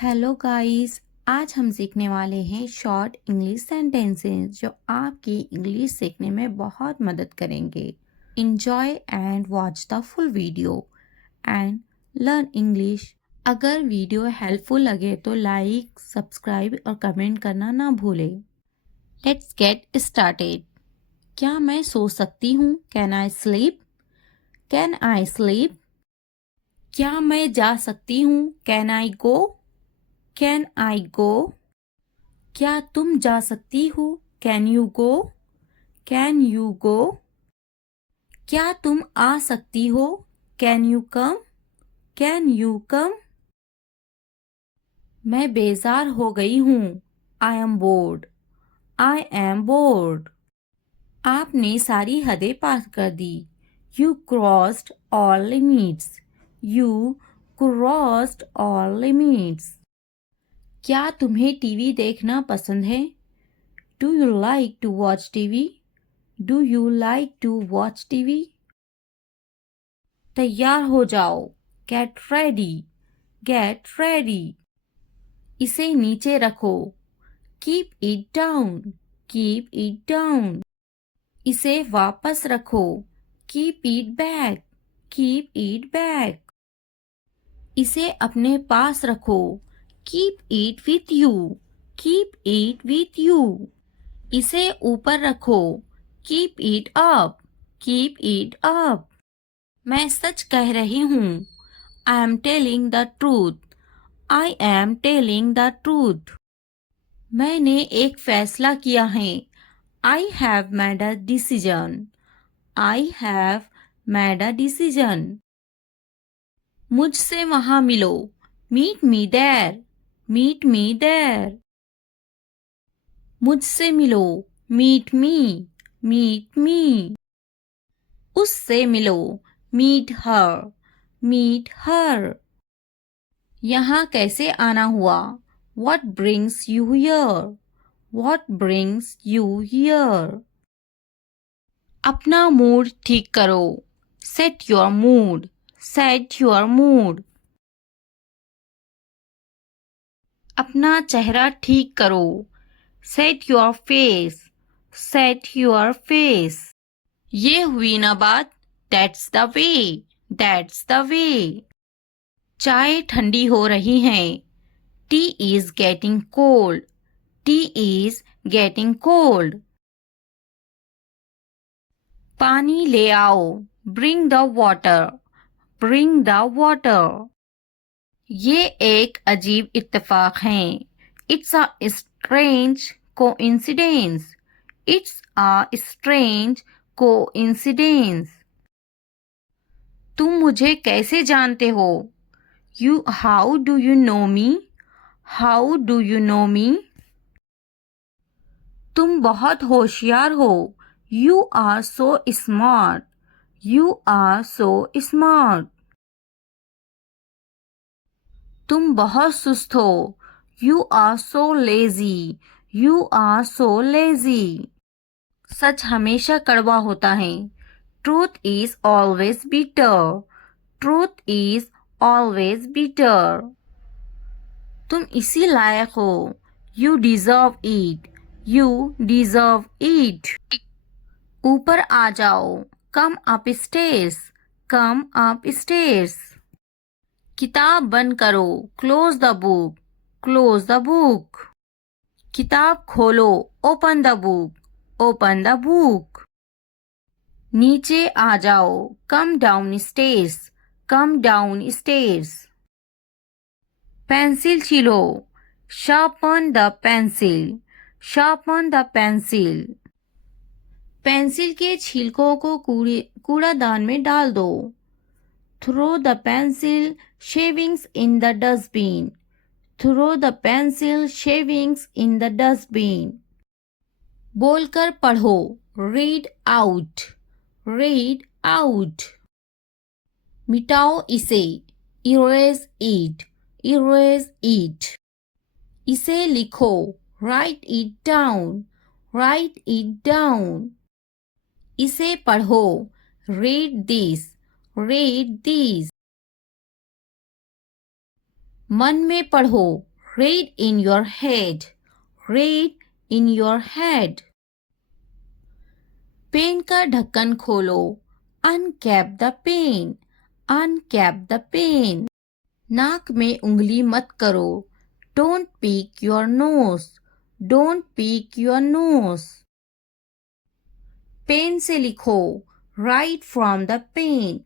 Hello guys. आज हम सीखने वाले हैं शॉर्ट इंग्लिश सेंटेंसेस जो आपकी इंग्लिश सीखने में बहुत मदद करेंगे। Enjoy and watch the full video and learn English. अगर वीडियो हेल्पफुल लगे तो लाइक, सब्सक्राइब और कमेंट करना ना भूलें। Let's get started. क्या मैं सो सकती हूँ? Can I sleep? Can I sleep? क्या मैं जा सकती हूँ? Can I go? Can I go? क्या तुम जा सकती हो? Can you go? Can you go? क्या तुम आ सकती हो? Can you come? Can you come? मैं बेजार हो गई हूँ। I am bored. I am bored. आपने सारी हदें पार कर दी। You crossed all limits. You crossed all limits. क्या तुम्हें टीवी देखना पसंद है? Do you like to watch TV? Do you like to watch TV? तैयार हो जाओ। Get ready. Get ready. इसे नीचे रखो। Keep it down. Keep it down. इसे वापस रखो। Keep it back. Keep it back. इसे अपने पास रखो। Keep it with you. Keep it with you. इसे ऊपर रखो। Keep it up. Keep it up. मैं सच कह रही हूँ। I am telling the truth. I am telling the truth. मैंने एक फैसला किया है। I have made a decision. I have made a decision. मुझसे वहां मिलो। Meet me there. Meet me there. मुझसे मिलो। Meet me. Meet me. उससे मिलो। मीट हर। Meet her. यहाँ कैसे आना हुआ? What brings you here? What brings you here? अपना मूड ठीक करो। Set your mood. Set your mood. अपना चेहरा ठीक करो। Set your face. Set your face. ये हुई ना बात। That's the way. That's the way. चाय ठंडी हो रही है। Tea is getting cold. Tea is getting cold. पानी ले आओ। Bring the water. Bring the water. ये एक अजीब इत्तेफाक है। It's a strange coincidence. It's a strange coincidence. तुम मुझे कैसे जानते हो? How do you know me? How do you know me? तुम बहुत होशियार हो। You are so smart. You are so smart. तुम बहुत सुस्त हो। You are so lazy. You are so lazy. सच हमेशा कड़वा होता है। Truth is always bitter. Truth is always bitter. तुम इसी लायक हो। You deserve it. You deserve it. ऊपर आ जाओ। Come upstairs. Come upstairs. किताब बंद करो। Close the book. Close the book. किताब खोलो। Open the book. Open the book. नीचे आ जाओ। Come downstairs. Come downstairs. Pencil छीलो। Sharpen the pencil. Sharpen the pencil. Pencil के छिलकों को कूड़ादान में डाल दो। Throw the pencil shavings in the dustbin. Throw the pencil shavings in the dustbin. बोलकर पढ़ो। Read out. Read out. मिटाओ इसे। Erase it. Erase it. इसे लिखो। Write it down. Write it down. इसे पढ़ो। Read this. Read this. मन में पढ़ो। Read in your head. Read in your head. Pen का ढक्कन खोलो. Uncap the pen. Uncap the pen. नाक में उंगली मत करो. Don't pick your nose. Don't pick your nose. Pen से लिखो. Write from the pen.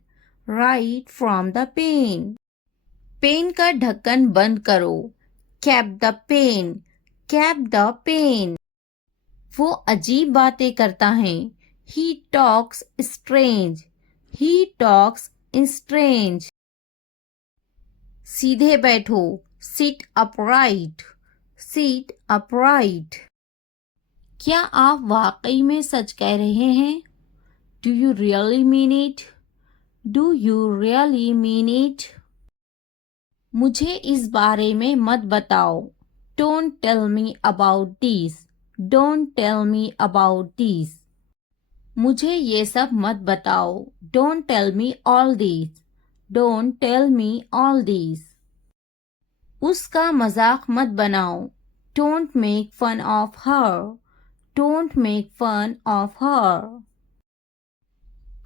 Write from the pen. Pen का ढक्कन बंद करो. Cap the pen. Cap the pen. वो अजीब बातें करता है. He talks strange. He talks strange. सीधे बैठो. Sit upright. Sit upright. क्या आप वाकई में सच कह रहे हैं? Do you really mean it? Do you really mean it? मुझे इस बारे में मत बताओ. Don't tell me about this. Don't tell me about this. मुझे ये सब मत बताओ. Don't tell me all this. Don't tell me all this. उसका मजाक मत बनाओ. Don't make fun of her. Don't make fun of her.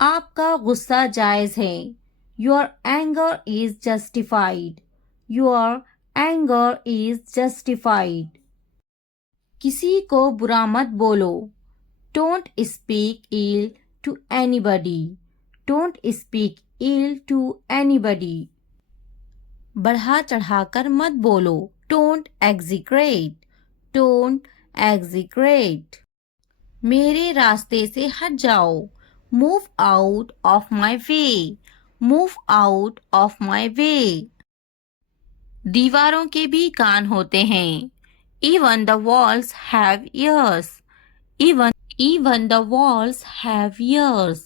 आपका गुस्सा जायज है. Your anger is justified. Your anger is justified. किसी को बुरा मत बोलो. Don't speak ill to anybody. Don't speak ill to anybody. बढ़ा चढ़ाकर मत बोलो. Don't exaggerate. Don't exaggerate. मेरे रास्ते से हट जाओ. Move out of my way. Move out of my way. दीवारों के भी कान होते हैं. Even the walls have ears. Even the walls have ears.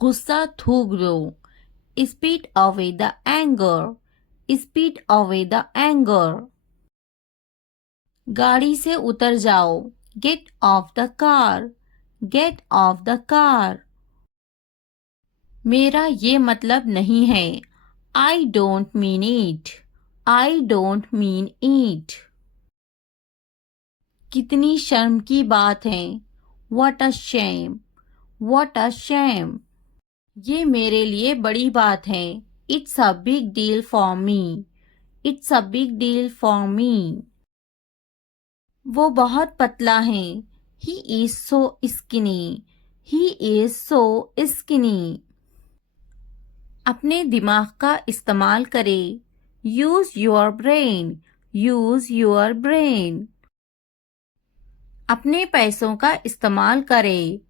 गुस्सा थूक दो. Spit away the anger. Spit away the anger. गाड़ी से उतर जाओ. Get off the car. Get off the car. मेरा ये मतलब नहीं है. I don't mean it. I don't mean it. कितनी शर्म की बात है. What a shame. What a shame. ये मेरे लिए बड़ी बात है. It's a big deal for me. It's a big deal for me. वो बहुत पतला है. He is so skinny. He is so skinny. अपने दिमाग का इस्तेमाल करें. Use your brain. Use your brain. अपने पैसों का इस्तेमाल करें.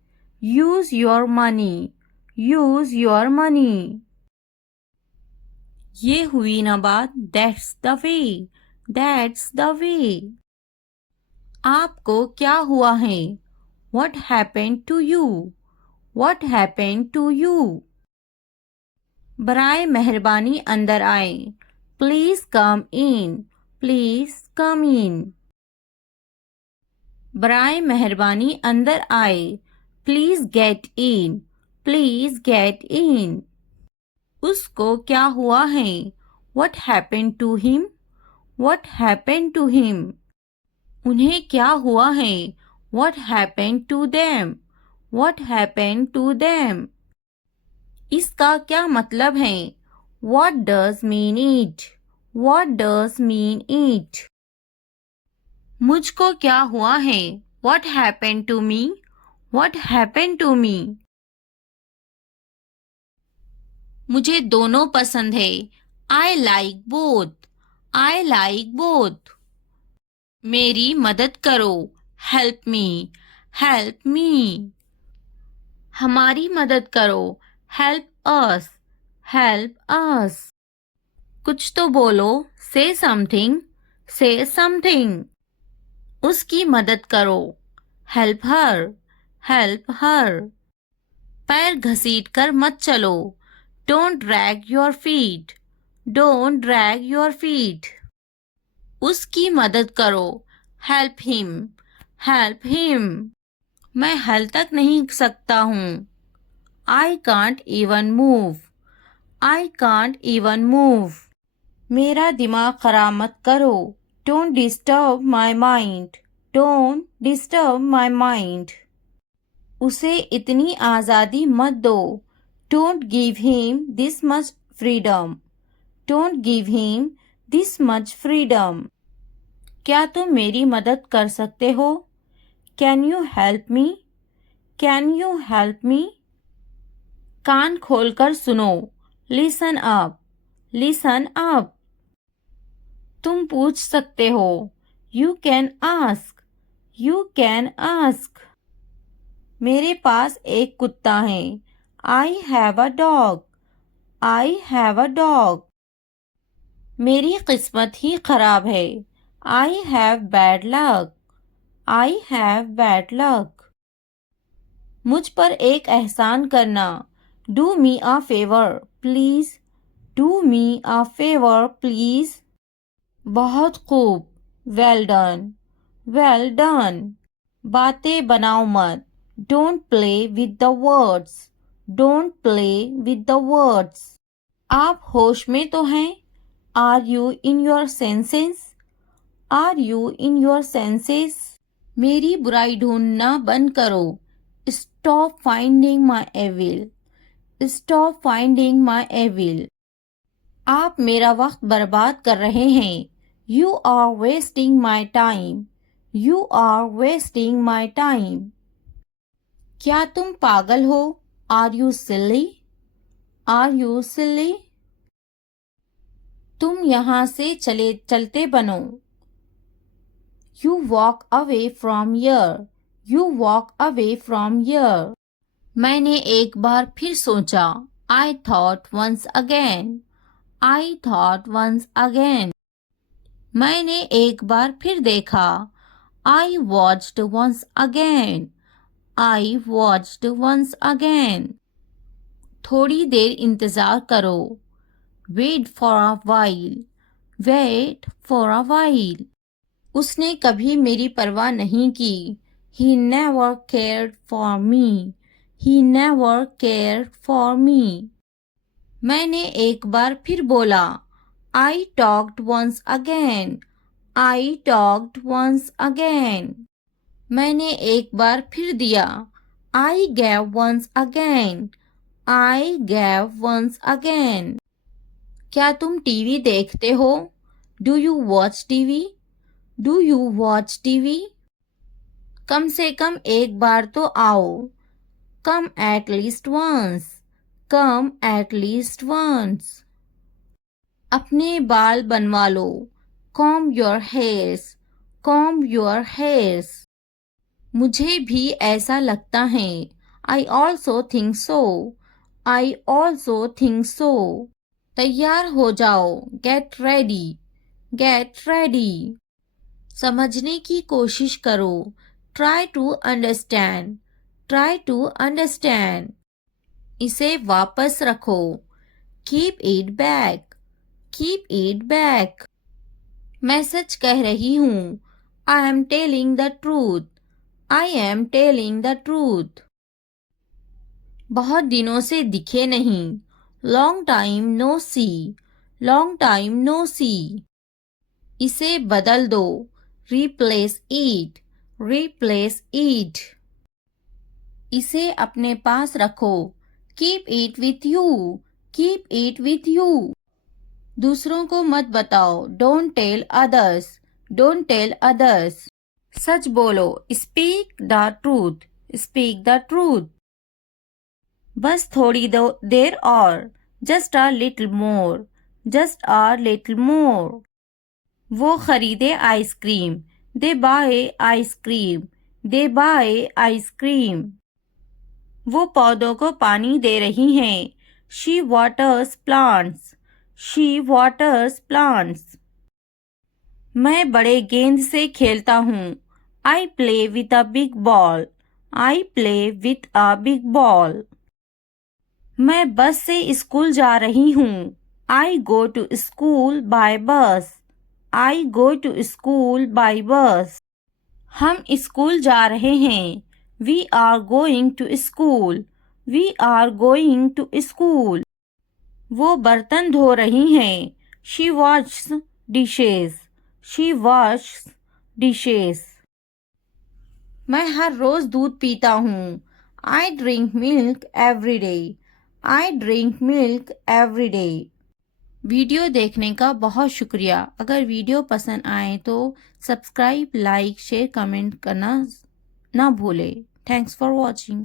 Use your money. Use your money. ये हुई ना बात. That's the way. That's the way. आपको क्या हुआ है? What happened to you? What happened to you? बराए मेहरबानी अंदर आए. Please come in. Please come in. बराए मेहरबानी अंदर आए. Please get in. Please get in. उसको क्या हुआ है? What happened to him? What happened to him? उन्हें क्या हुआ है? What happened to them? What happened to them? इसका क्या मतलब है? What does mean it? What does mean it? मुझको क्या हुआ है? What happened to me? What happened to me? मुझे दोनों पसंद है. I like both. I like both. मेरी मदद करो. Help me. Help me. हमारी मदद करो. Help us. Help us. कुछ तो बोलो. Say something. Say something. उसकी मदद करो. Help her. Help her. पैर घसीट कर मत चलो. Don't drag your feet. Don't drag your feet. उसकी मदद करो. Help him. Help him. मैं हल तक नहीं सकता हूँ. I can't even move. I can't even move. मेरा दिमाग खराब मत करो. Don't disturb my mind. Don't disturb my mind. उसे इतनी आज़ादी मत दो. Don't give him this much freedom. Don't give him this much freedom. क्या तुम मेरी मदद कर सकते हो? Can you help me? Can you help me? कान खोलकर सुनो. Listen up. Listen up. तुम पूछ सकते हो. You can ask. You can ask. मेरे पास एक कुत्ता है. I have a dog. I have a dog. मेरी किस्मत ही खराब है. I have bad luck. I have bad luck. मुझ पर एक एहसान करना. Do me a favor, please. Do me a favor, please. बहुत खूब. Well done. Well done. बातें बनाओ मत. Don't play with the words. Don't play with the words. आप होश में तो हैं? Are you in your senses? Are you in your senses? मेरी बुराई ढूंढना बंद करो. Stop finding my evil. Stop finding my evil. आप मेरा वक्त बर्बाद कर रहे हैं. You are wasting my time. You are wasting my time. क्या तुम पागल हो? Are you silly? Are you silly? तुम यहाँ से चलते बनो. You walk away from here. You walk away from here. मैंने एक बार फिर सोचा. I thought once again. I thought once again. मैंने एक बार फिर देखा. I watched once again. I watched once again. थोड़ी देर इंतज़ार करो. Wait for a while. Wait for a while. उसने कभी मेरी परवाह नहीं की. He never cared for me. He never cared for me. मैंने एक बार फिर बोला. I talked once again. I talked once again. मैंने एक बार फिर दिया. I gave once again. I gave once again. क्या तुम टीवी देखते हो? Do you watch TV? Do you watch TV? कम से कम एक बार तो आओ. Come at least once. Come at least once. अपने बाल बनवा लो. Comb your hairs. Comb your hairs. मुझे भी ऐसा लगता है. I also think so. I also think so. तैयार हो जाओ. Get ready. Get ready. समझने की कोशिश करो. Try to understand. Try to understand. इसे वापस रखो. Keep it back. Keep it back. मैं सच कह रही हूँ. I am telling the truth. I am telling the truth. बहुत दिनों से दिखे नहीं. Long time no see. Long time no see. इसे बदल दो. Replace it. Replace it. इसे अपने पास रखो. Keep it with you. Keep it with you. दूसरों को मत बताओ. Don't tell others. Don't tell others. सच बोलो. Speak the truth. Speak the truth. बस थोड़ी देर और. Just a little more. Just a little more. वो खरीदे ice cream. They buy ice cream. They buy ice cream. वो पौधों को पानी दे रही हैं. She waters plants. She waters plants. मैं बड़े गेंद से खेलता हूँ. I play with a big ball. I play with a big ball. मैं बस से स्कूल जा रही हूँ. I go to school by bus. I go to school by bus. हम स्कूल जा रहे हैं. We are going to school. We are going to school. वो बर्तन धो रही हैं. She wash dishes, she wash dishes. मैं हर रोज़ दूध पीता हूँ। I drink milk every day, I drink milk every day. Video देखने का बहुत शुक्रिया। अगर वीडियो पसंद आए तो सब्सक्राइब, लाइक, शेयर, कमेंट करना ना भूलें। Thanks for watching.